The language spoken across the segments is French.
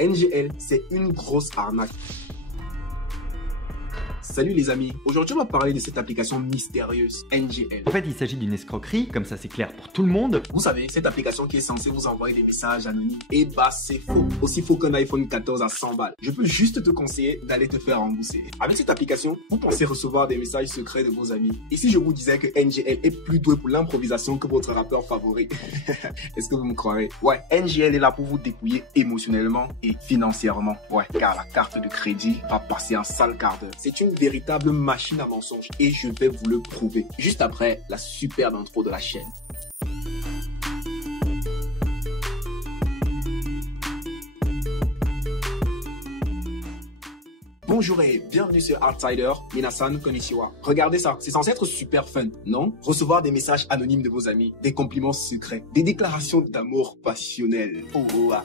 NGL, c'est une grosse arnaque. Salut les amis, aujourd'hui on va parler de cette application mystérieuse, NGL. En fait, il s'agit d'une escroquerie, comme ça c'est clair pour tout le monde. Vous savez, cette application qui est censée vous envoyer des messages anonymes, eh bah c'est faux. Aussi faux qu'un iPhone 14 à 100 balles. Je peux juste te conseiller d'aller te faire rembourser. Avec cette application, vous pensez recevoir des messages secrets de vos amis. Et si je vous disais que NGL est plus doué pour l'improvisation que votre rappeur favori, est-ce que vous me croirez? Ouais, NGL est là pour vous dépouiller émotionnellement et financièrement. Ouais, car la carte de crédit va passer un sale quart d'heure. C'est une véritable machine à mensonges et je vais vous le prouver juste après la superbe intro de la chaîne. Bonjour et bienvenue sur Outsider, Minasan Konnichiwa. Regardez ça, c'est censé être super fun, non? Recevoir des messages anonymes de vos amis, des compliments secrets, des déclarations d'amour passionnelles. Oh, ah.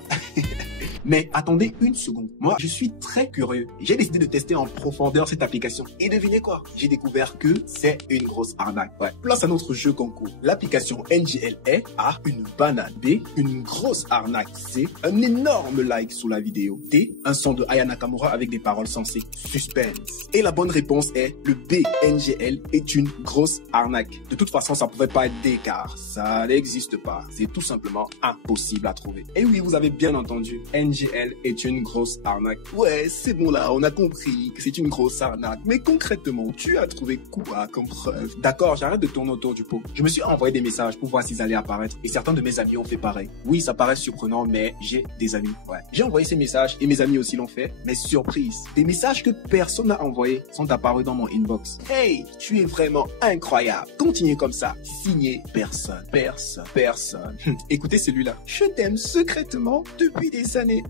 Mais attendez une seconde, moi je suis très curieux. J'ai décidé de tester en profondeur cette application. Et devinez quoi? J'ai découvert que c'est une grosse arnaque. Ouais. Place à notre jeu concours. L'application NGL est A, une banane. B, une grosse arnaque. C, un énorme like sous la vidéo. D, un son de Aya Nakamura avec des paroles sensées. Suspense. Et la bonne réponse est le B, NGL est une grosse arnaque. De toute façon, ça pouvait pas être D car ça n'existe pas. C'est tout simplement impossible à trouver. Et oui, vous avez bien entendu. NGL est une grosse arnaque. Ouais, c'est bon là, on a compris que c'est une grosse arnaque. Mais concrètement, tu as trouvé quoi comme preuve? D'accord, j'arrête de tourner autour du pot. Je me suis envoyé des messages pour voir s'ils allaient apparaître. Et certains de mes amis ont fait pareil. Oui, ça paraît surprenant, mais j'ai des amis. Ouais. J'ai envoyé ces messages et mes amis aussi l'ont fait. Mais surprise, des messages que personne n'a envoyés sont apparus dans mon inbox. Hey, tu es vraiment incroyable. Continuez comme ça. Signé personne. Personne. Écoutez celui-là. Je t'aime secrètement depuis des années.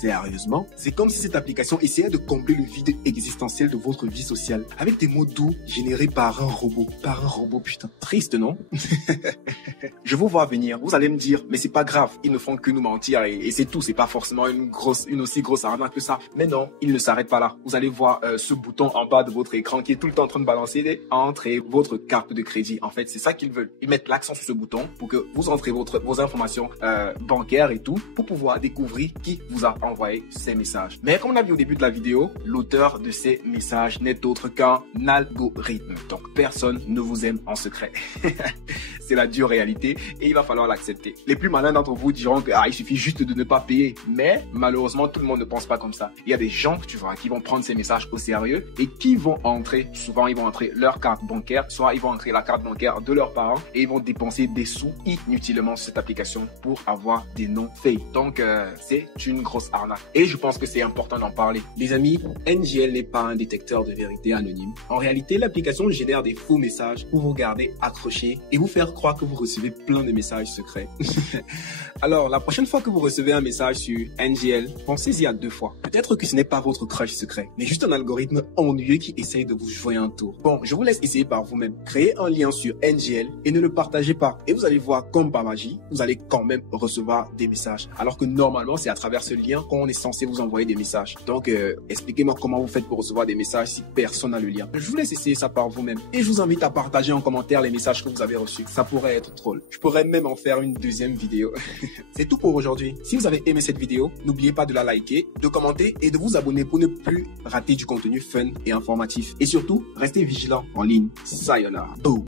Sérieusement? C'est comme si cette application essayait de combler le vide existentiel de votre vie sociale avec des mots doux générés par un robot. Putain. Triste, non? Je vous vois venir. Vous allez me dire, mais c'est pas grave. Ils ne font que nous mentir et c'est tout. C'est pas forcément une aussi grosse arnaque que ça. Mais non, ils ne s'arrêtent pas là. Vous allez voir ce bouton en bas de votre écran qui est tout le temps en train de balancer des entrez votre carte de crédit. En fait, c'est ça qu'ils veulent. Ils mettent l'accent sur ce bouton pour que vous entrez vos informations bancaires et tout pour pouvoir découvrir qui vous a envoyé ces messages. Mais comme on a vu au début de la vidéo, l'auteur de ces messages n'est autre qu'un algorithme. Donc personne ne vous aime en secret. C'est la dure réalité et il va falloir l'accepter. Les plus malins d'entre vous diront que il suffit juste de ne pas payer. Mais malheureusement, tout le monde ne pense pas comme ça. Il y a des gens, tu vois, qui vont prendre ces messages au sérieux et qui vont entrer, souvent ils vont entrer leur carte bancaire, soit ils vont entrer la carte bancaire de leurs parents et ils vont dépenser des sous inutilement sur cette application pour avoir des noms fake. Donc c'est une grosse arnaque. Et je pense que c'est important d'en parler. Les amis, NGL n'est pas un détecteur de vérité anonyme. En réalité, l'application génère des faux messages pour vous garder accroché et vous faire croire que vous recevez plein de messages secrets. Alors, la prochaine fois que vous recevez un message sur NGL, pensez-y à 2 fois. Peut-être que ce n'est pas votre crush secret, mais juste un algorithme ennuyeux qui essaye de vous jouer un tour. Bon, je vous laisse essayer par vous-même. Créez un lien sur NGL et ne le partagez pas. Et vous allez voir, comme par magie, vous allez quand même recevoir des messages. Alors que normalement, c'est à travers ce lien qu'on est censé vous envoyer des messages. Donc, expliquez-moi comment vous faites pour recevoir des messages si personne n'a le lien. Je vous laisse essayer ça par vous-même. Et je vous invite à partager en commentaire les messages que vous avez reçus. Ça pourrait être drôle. Je pourrais même en faire une deuxième vidéo. C'est tout pour aujourd'hui. Si vous avez aimé cette vidéo, n'oubliez pas de la liker, de commenter et de vous abonner pour ne plus rater du contenu fun et informatif. Et surtout, restez vigilants en ligne. Sayonara. Boom.